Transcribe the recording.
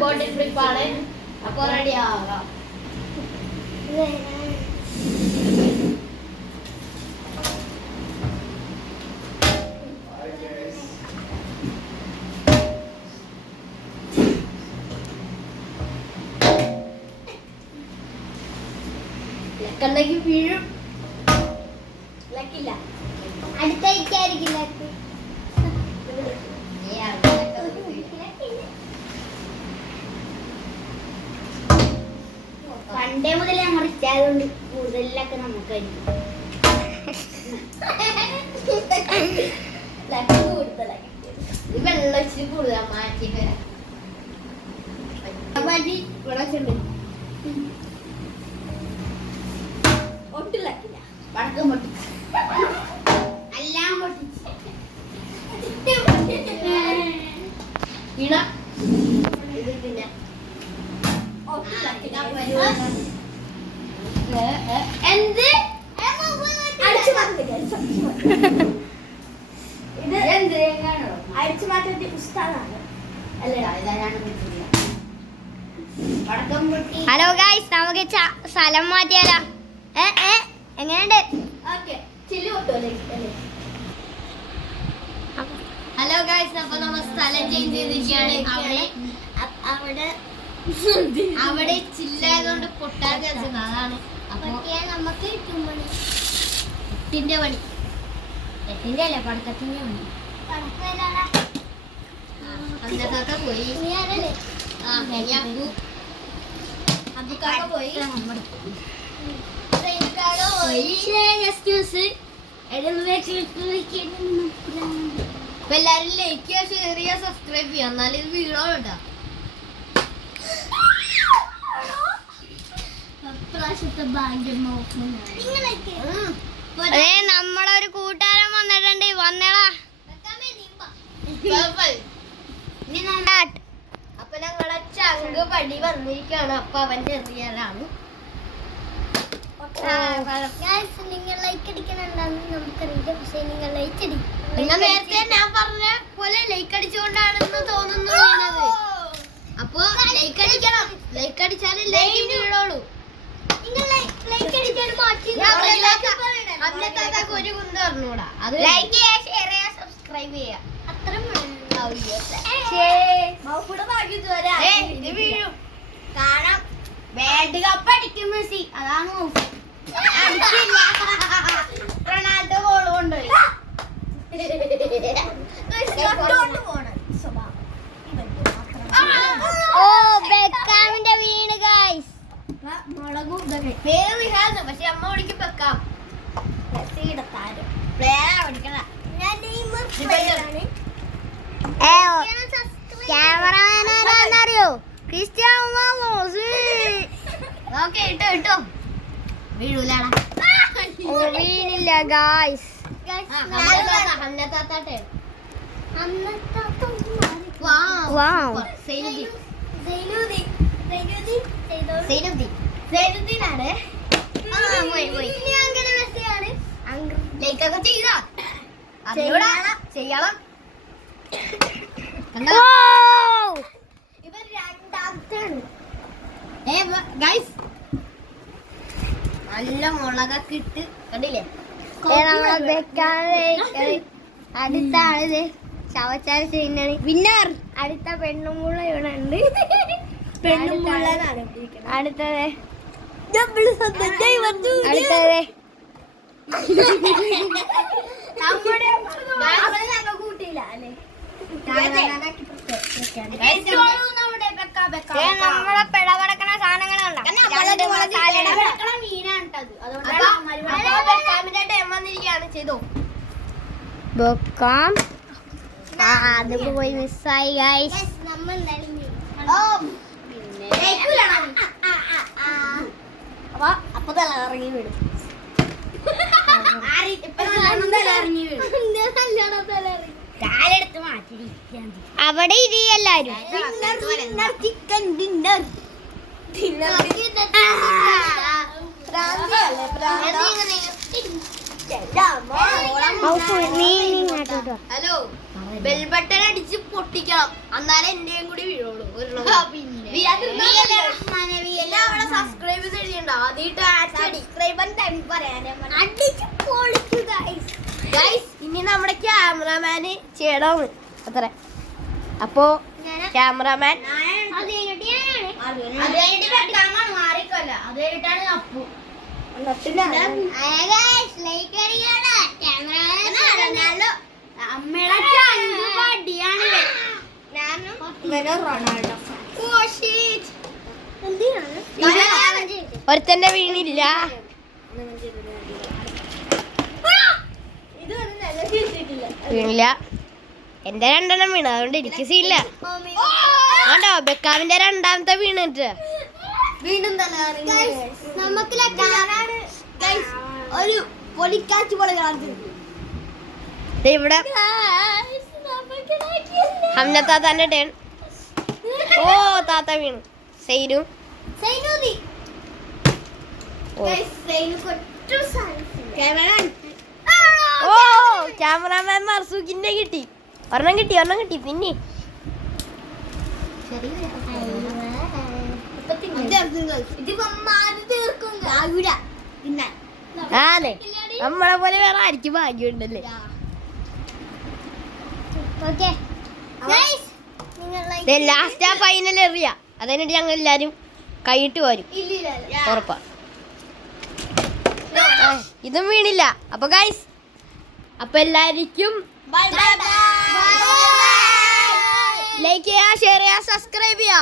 ബോട്ടിൽ ഫ്ലിപ്പാണ്. അപ്പൊ റെഡി ആകാം. ലക്കുണ്ടെങ്കിൽ വീഴും. ലക്കില്ല. അടുത്തായിരിക്കും പണ്ടേ മുതൽ ഞങ്ങൾ ഇഷ്ടായതുകൊണ്ട് കൂടുതലൊക്കെ നമുക്കായിരിക്കും. വെള്ളം ഇച്ചിരി കൂടുതൽ മാറ്റി വരാം. ഒട്ടും ലക്കില്ല. വടക്കം പൊട്ടിച്ച് എല്ലാം പൊട്ടിച്ച് ഇട ഇത് പിന്നെ എന്ത് ഇത് എന്ത് അടിച്ചു മാറ്റേണ്ട പുസ്തകമാണ് അല്ലേ? വടക്കം പൊട്ടി. ഹലോ ഗൈസ്, നമുക്ക് സ്ഥലം മാറ്റിയാലോ? എങ്ങനെയുണ്ട്? ഓക്കെ, ചില്ല് പൊട്ടുമല്ലേ? ഹലോ ഗൈസ്, അപ്പൊ നമ്മൾ സ്ഥലം ചേഞ്ച് ചെയ്തിരിക്കുകയാണ്. അവിടെ ചില്ലായതുകൊണ്ട് പൊട്ടാതെ അതാണ്. അപ്പൊ നമുക്ക് എട്ടിന്റെ പണി. എട്ടിന്റെ അല്ലേ, പടക്കത്തിന്റെ പണി. അന്നൊക്കെ പോയി. അബുക്കാക്ക പോയി. എക്സ്ക്യൂസ് അപ്പൊ എല്ലാരും ലൈക്ക് ചെയ്യുക, ഷെയർ ചെയ്യുക, സബ്സ്ക്രൈബ് ചെയ്യുക. എന്നാലും ഇത് വീഡിയോ കേട്ടോ. നമ്മളൊരു കൂട്ടുകാരൻ വന്നിട്ടുണ്ട്. വന്നേടാ. അപ്പൊ ഞങ്ങളെ ചങ്ക് പടി വന്നിരിക്കാണ്. അപ്പൊ അവന്റെ എറിയാലാണ്. നിങ്ങൾ ലൈക്ക് അടിക്കണുണ്ടെന്ന് നമുക്കറിയില്ല, പക്ഷെ നിങ്ങൾ ലൈക്ക് അടിക്കും. പിന്നെ നേരത്തെ ഞാൻ പറഞ്ഞ പോലെ ലൈക്ക് അടിച്ചുകൊണ്ടാണെന്ന് തോന്നുന്നു. അപ്പൊ ലൈക്ക് അടിക്കണം. ലൈക്ക് അടിച്ചാലേ ലൈക്ക് വീഴുള്ളൂ. അന്നത്തെ ഒരു കുന്ത് പറഞ്ഞൂടാ. അത് ലൈക്ക് ചെയ്യുക, ഷെയർ ചെയ്യുക, സബ്സ്ക്രൈബ് ചെയ്യുക. ഇത് വീഴും. കാരണം വേൾഡ് കപ്പ് അടിക്കും മെസ്സി. അതാണ് അടിച്ചില്ല. റൊണാൾഡോ ഗോൾ കൊണ്ടുപോയി. ഓ, ബെക്കാമിന്റെ വീണ് ഗൈസ്. മുളകും പേര് വിഹാന്ന്. പക്ഷെ അമ്മ ഓടിക്കും വെക്കാം. ക്യാമറമാനറിയോ? ക്രിസ്ത്യാനോ ഓക്കെ, ഇട്ടോ വീഴൂലാടാ. വീണില്ല ഗായ്സ്. ചെയ്യണം. ഇവർ രണ്ടാമത്തെയാണ്. നല്ല മുളകൊക്കെ ഇട്ട് കണ്ടില്ലേ? അടുത്ത ആളിത് ശവച്ചാര ചെയ്യുന്നതാണ് വിന്നർ. അടുത്ത പെണ്ണുമുള്ള ഇവിടെ ഉണ്ട്. അടുത്തത് അടുത്തത് കൂട്ടിയില്ല അല്ലേ? നമ്മളെ പിടപെടക്കണ സാധനങ്ങളുണ്ടോ? ബൊക്കാം. അത് പോയി മിസ്സായി ഗൈസ്. അപ്പൊ തല ഇറങ്ങി വീടും. കാലെടുത്ത് മാറ്റി അവിടെ ഇരി എല്ലാരും. Chicken dinner. നീ ഹലോ ബെൽ ബട്ടൺ അടിച്ച് പൊട്ടിക്കണം, എന്നാലേ എന്റെയും കൂടി വീഴുള്ളൂ. സബ്സ്ക്രൈബ് ചെയ്യണ്ട, ഇനി നമ്മുടെ ക്യാമറാമാന് ചെയ്യണം അത്ര. അപ്പോ ക്യാമറാമാൻ ഒരുത്തന്റെ വീണില്ല. വീണില്ല, എന്റെ രണ്ടെണ്ണം വീണു, അതുകൊണ്ട് എനിക്ക് സീല്ല. ആണ്ടോ ബെക്കാവിന്റെ രണ്ടാമത്തെ വീണിട്ട് ഒരു പൊടിക്കാച്ചു പോലെ കാണിച്ചു. ഇവിടെ ഹംന താത്താന്റെ ടേൺ. ഓ താത്ത വീണു. സൈനു ഓ ക്യാമറാമാൻ മർസൂഖിന്റെ കിട്ടി. ഒരെണ്ണം കിട്ടി. പിന്നെ അതെ, നമ്മളെ പോലെ വേറെ ആയിരിക്കും ഭാഗ്യമുണ്ടല്ലേ. ലാസ്റ്റ് ആ ഫൈനൽ എറിയ, അതിനിട്ട് ഞങ്ങൾ എല്ലാരും കൈയിട്ട് വരും ഉറപ്പാ. ഇതും വീണില്ല. അപ്പൊ ഗൈസ്, അപ്പൊ എല്ലാവർക്കും ലൈക്ക് ചെയ്യാ, ഷെയർ ചെയ്യാ, സബ്സ്ക്രൈബ് ചെയ്യാ.